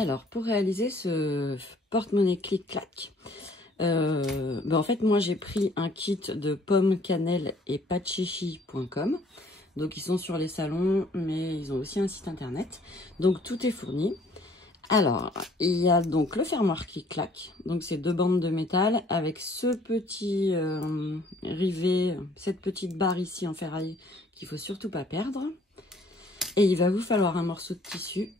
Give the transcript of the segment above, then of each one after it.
Alors, pour réaliser ce porte-monnaie clic-clac, en fait, moi, j'ai pris un kit de pommes, cannelle et patchichi.com. Donc, ils sont sur les salons, mais ils ont aussi un site internet. Donc, tout est fourni. Alors, il y a donc le fermoir clic-clac. Donc, c'est 2 bandes de métal avec ce petit rivet, cette petite barre ici en ferraille qu'il faut surtout pas perdre. Et il va vous falloir un morceau de tissu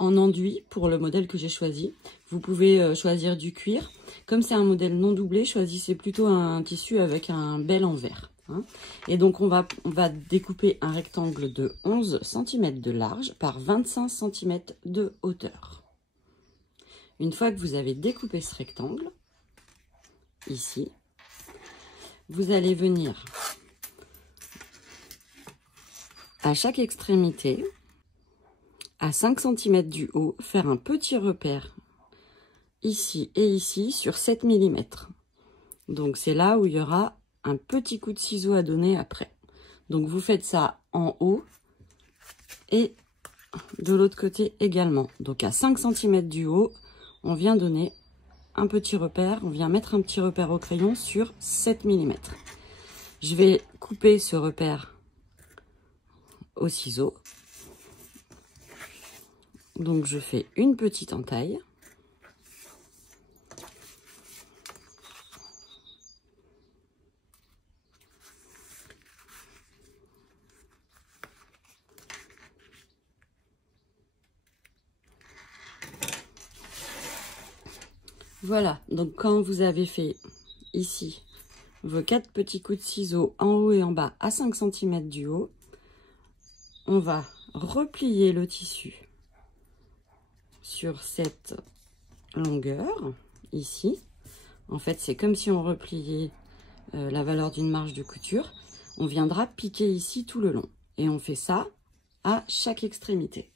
en enduit pour le modèle que j'ai choisi. Vous pouvez choisir du cuir. Comme c'est un modèle non doublé, choisissez plutôt un tissu avec un bel envers. Hein. Et donc on va découper un rectangle de 11 cm de large par 25 cm de hauteur. Une fois que vous avez découpé ce rectangle, ici, vous allez venir à chaque extrémité, à 5 cm du haut, faire un petit repère ici et ici sur 7 mm. Donc c'est là où il y aura un petit coup de ciseau à donner après. Donc vous faites ça en haut et de l'autre côté également. Donc à 5 cm du haut, on vient donner un petit repère, on vient mettre un petit repère au crayon sur 7 mm. Je vais couper ce repère au ciseau. Donc je fais une petite entaille. Voilà, donc quand vous avez fait ici vos 4 petits coups de ciseaux en haut et en bas à 5 cm du haut, on va replier le tissu sur cette longueur ici. En fait, c'est comme si on repliait la valeur d'une marge de couture. On viendra piquer ici tout le long et on fait ça à chaque extrémité.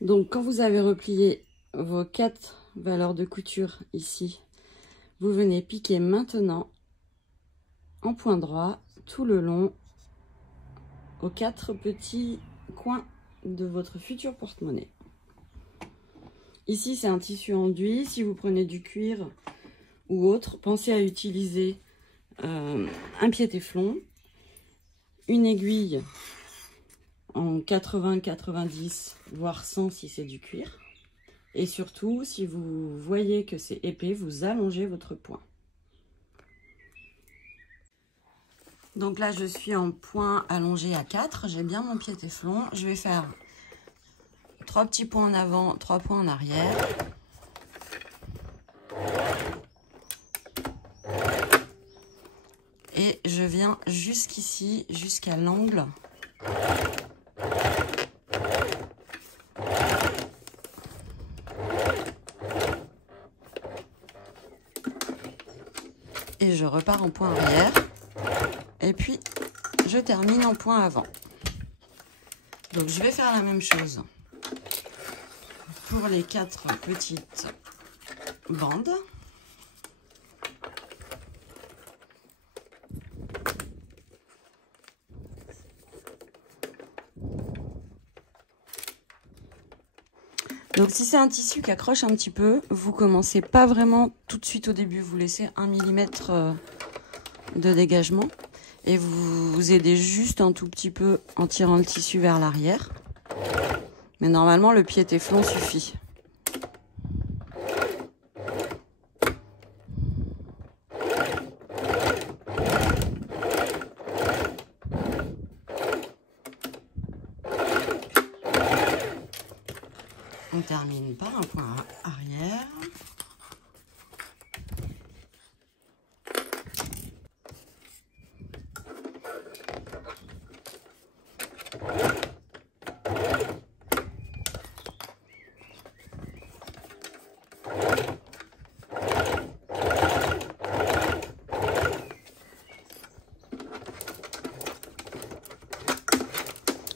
Donc, quand vous avez replié vos 4 valeurs de couture ici, vous venez piquer maintenant en point droit tout le long aux 4 petits coins de votre futur porte-monnaie. Ici, c'est un tissu enduit. Si vous prenez du cuir ou autre, pensez à utiliser un pied-téflon, une aiguille en 80, 90, voire 100 si c'est du cuir. Et surtout, si vous voyez que c'est épais, vous allongez votre point. Donc là, je suis en point allongé à 4. J'ai bien mon pied-téflon. Je vais faire 3 petits points en avant, 3 points en arrière. Et je viens jusqu'ici, jusqu'à l'angle. Et je repars en point arrière. Et puis, je termine en point avant. Donc, je vais faire la même chose pour les 4 petites bandes. Donc si c'est un tissu qui accroche un petit peu, vous commencez pas vraiment tout de suite au début, vous laissez 1 mm de dégagement et vous vous aidez juste un tout petit peu en tirant le tissu vers l'arrière. Mais normalement le pied-téflon suffit. On termine par un point arrière.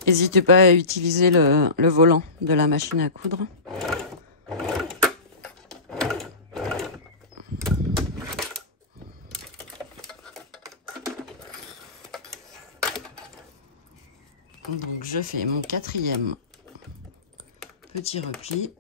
N'hésitez pas à utiliser le volant de la machine à coudre. Donc je fais mon 4e petit repli.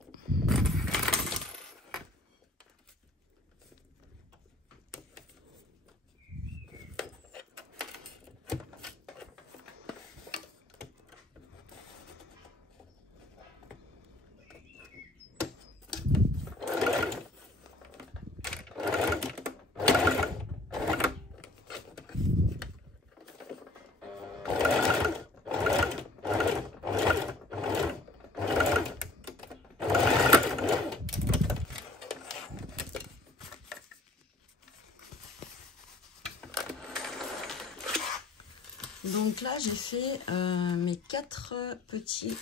Donc là, j'ai fait mes 4 petits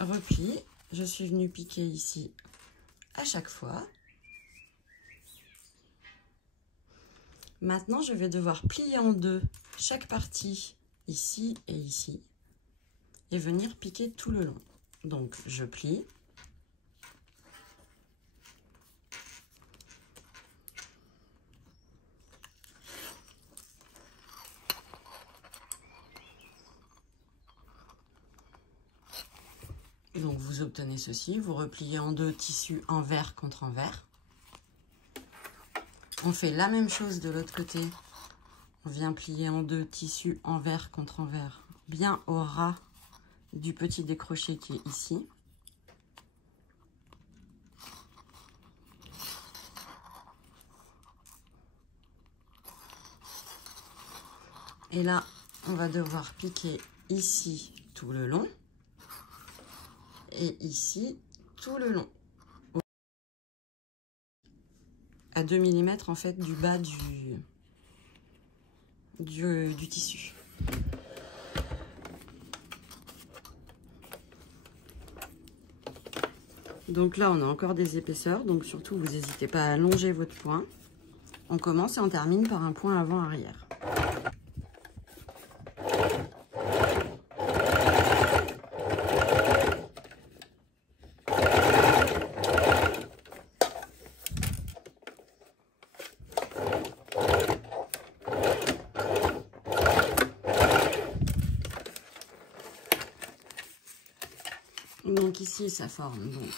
replis. Je suis venue piquer ici à chaque fois. Maintenant, je vais devoir plier en deux chaque partie ici et ici et venir piquer tout le long. Donc, je plie. Donc vous obtenez ceci, vous repliez en deux tissus envers contre envers. On fait la même chose de l'autre côté. On vient plier en deux tissus envers contre envers, bien au ras du petit décroché qui est ici. Et là, on va devoir piquer ici tout le long. Et ici, tout le long. À 2 mm en fait du bas du tissu. Donc là, on a encore des épaisseurs. Donc surtout, vous n'hésitez pas à allonger votre point. On commence et on termine par un point avant-arrière. Donc ici, ça forme donc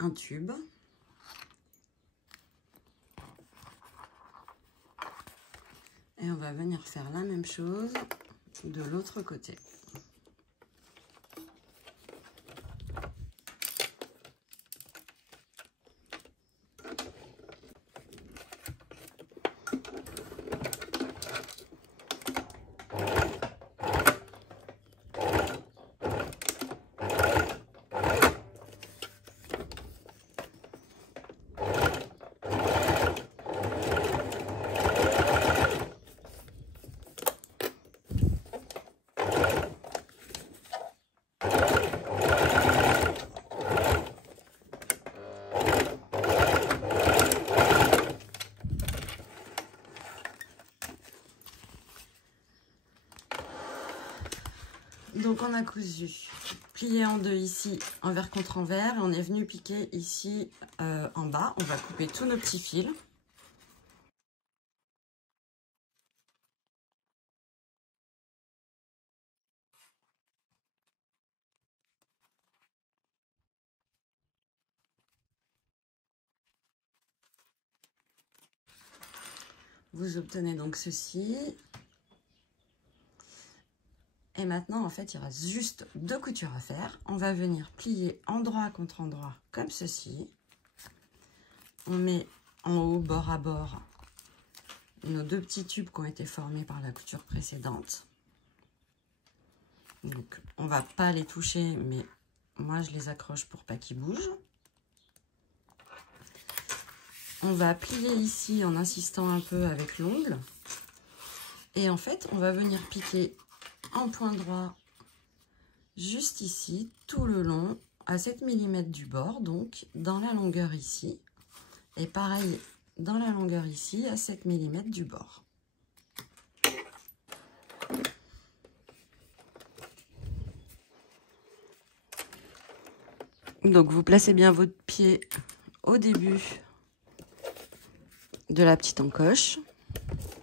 un tube. Et on va venir faire la même chose de l'autre côté. Donc on a cousu, plié en deux ici, envers contre envers, et on est venu piquer ici en bas. On va couper tous nos petits fils. Vous obtenez donc ceci. Et maintenant, en fait, il reste juste 2 coutures à faire. On va venir plier endroit contre endroit, comme ceci. On met en haut, bord à bord, nos 2 petits tubes qui ont été formés par la couture précédente. Donc, on va pas les toucher, mais moi, je les accroche pour pas qu'ils bougent. On va plier ici en insistant un peu avec l'ongle. Et en fait, on va venir piquer en point droit, juste ici, tout le long, à 7 mm du bord, donc dans la longueur ici. Et pareil, dans la longueur ici, à 7 mm du bord. Donc vous placez bien votre pied au début de la petite encoche.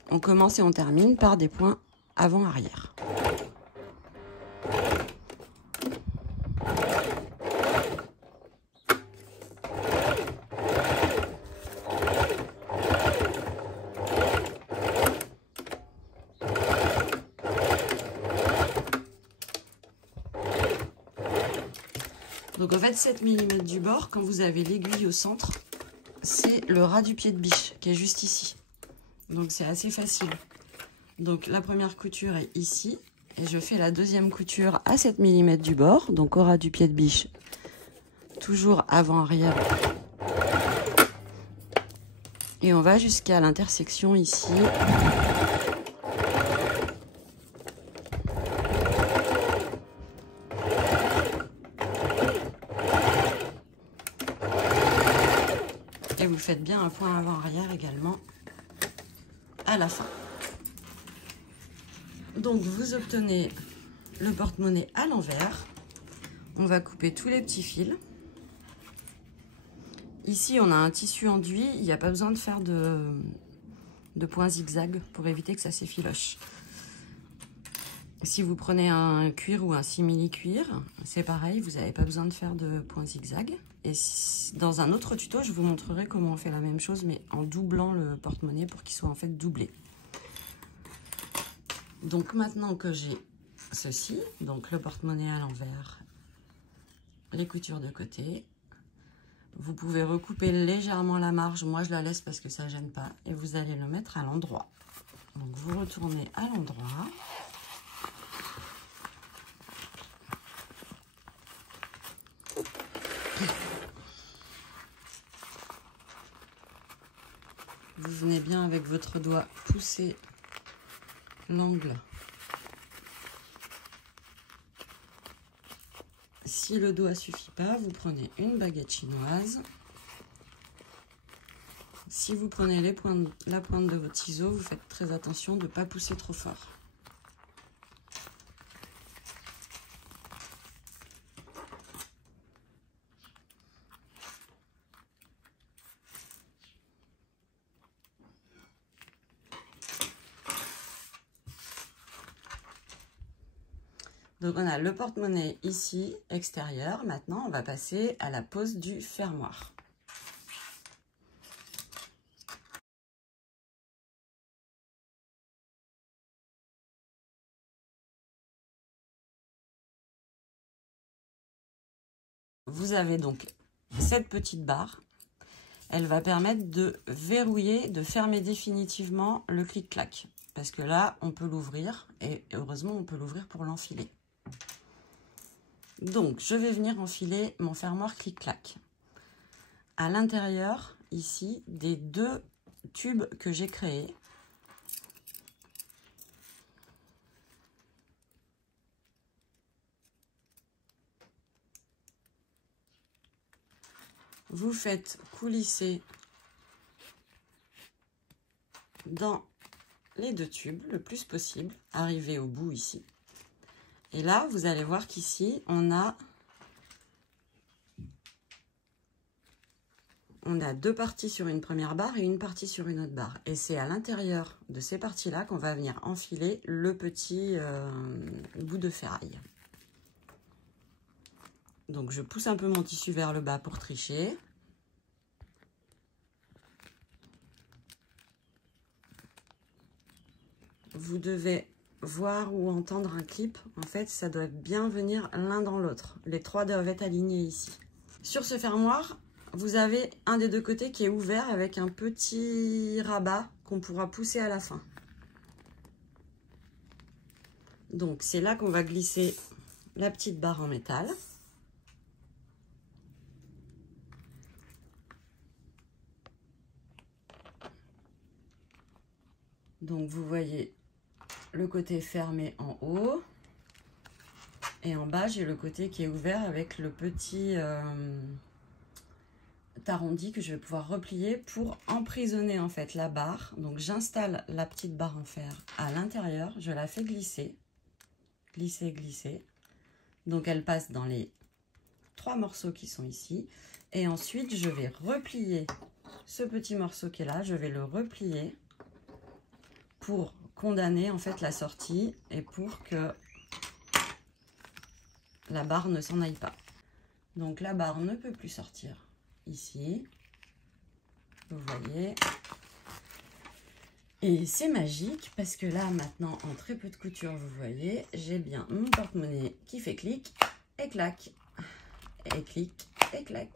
On commence et on termine par des points avant-arrière. Donc en fait 7 mm du bord, quand vous avez l'aiguille au centre, c'est le ras du pied de biche qui est juste ici. Donc c'est assez facile. Donc la première couture est ici et je fais la deuxième couture à 7 mm du bord, donc au ras du pied de biche, toujours avant-arrière. Et on va jusqu'à l'intersection ici. Et vous faites bien un point avant-arrière également à la fin. Donc vous obtenez le porte-monnaie à l'envers. On va couper tous les petits fils. Ici on a un tissu enduit, il n'y a pas besoin de faire de points zigzag pour éviter que ça s'effiloche. Si vous prenez un cuir ou un simili-cuir, c'est pareil, vous n'avez pas besoin de faire de points zigzag. Et dans un autre tuto, je vous montrerai comment on fait la même chose, mais en doublant le porte-monnaie pour qu'il soit en fait doublé. Donc maintenant que j'ai ceci, donc le porte-monnaie à l'envers, les coutures de côté, vous pouvez recouper légèrement la marge. Moi, je la laisse parce que ça ne gêne pas. Et vous allez le mettre à l'endroit. Donc vous retournez à l'endroit. Vous venez bien avec votre doigt pousser l'angle. Si le doigt ne suffit pas, vous prenez une baguette chinoise. Si vous prenez la pointe de votre ciseau, vous faites très attention de ne pas pousser trop fort. Donc on a le porte-monnaie ici, extérieur. Maintenant, on va passer à la pose du fermoir. Vous avez donc cette petite barre. Elle va permettre de verrouiller, de fermer définitivement le clic-clac. Parce que là, on peut l'ouvrir et heureusement, on peut l'ouvrir pour l'enfiler. Donc, je vais venir enfiler mon fermoir clic-clac. À l'intérieur, ici, des deux tubes que j'ai créés. Vous faites coulisser dans les deux tubes le plus possible, arriver au bout ici. Et là, vous allez voir qu'ici, on a deux parties sur une première barre et une partie sur une autre barre. Et c'est à l'intérieur de ces parties-là qu'on va venir enfiler le petit bout de ferraille. Donc, je pousse un peu mon tissu vers le bas pour tricher. Vous devez voir ou entendre un clip. En fait, ça doit bien venir l'un dans l'autre. Les trois doivent être alignés ici. Sur ce fermoir, vous avez un des deux côtés qui est ouvert avec un petit rabat qu'on pourra pousser à la fin. Donc, c'est là qu'on va glisser la petite barre en métal. Donc, vous voyez le côté fermé en haut. Et en bas, j'ai le côté qui est ouvert avec le petit arrondi que je vais pouvoir replier pour emprisonner en fait la barre. Donc, j'installe la petite barre en fer à l'intérieur. Je la fais glisser, glisser, glisser. Donc, elle passe dans les 3 morceaux qui sont ici. Et ensuite, je vais replier ce petit morceau qui est là. Je vais le replier pour condamner en fait la sortie et pour que la barre ne s'en aille pas. Donc la barre ne peut plus sortir ici. Vous voyez. Et c'est magique parce que là, maintenant, en très peu de couture, vous voyez, j'ai bien mon porte-monnaie qui fait clic et clac. Et clic et clac.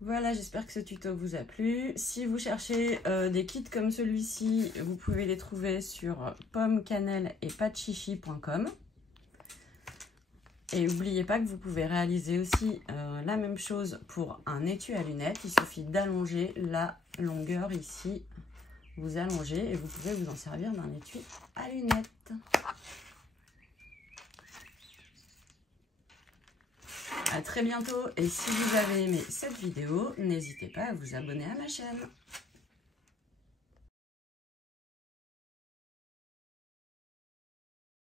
Voilà, j'espère que ce tuto vous a plu. Si vous cherchez des kits comme celui-ci, vous pouvez les trouver sur pomme-cannelle-et-pas-de-chichi.com. Et n'oubliez pas que vous pouvez réaliser aussi la même chose pour un étui à lunettes. Il suffit d'allonger la longueur ici. Vous allongez et vous pouvez vous en servir d'un étui à lunettes. À très bientôt et si vous avez aimé cette vidéo, n'hésitez pas à vous abonner à ma chaîne.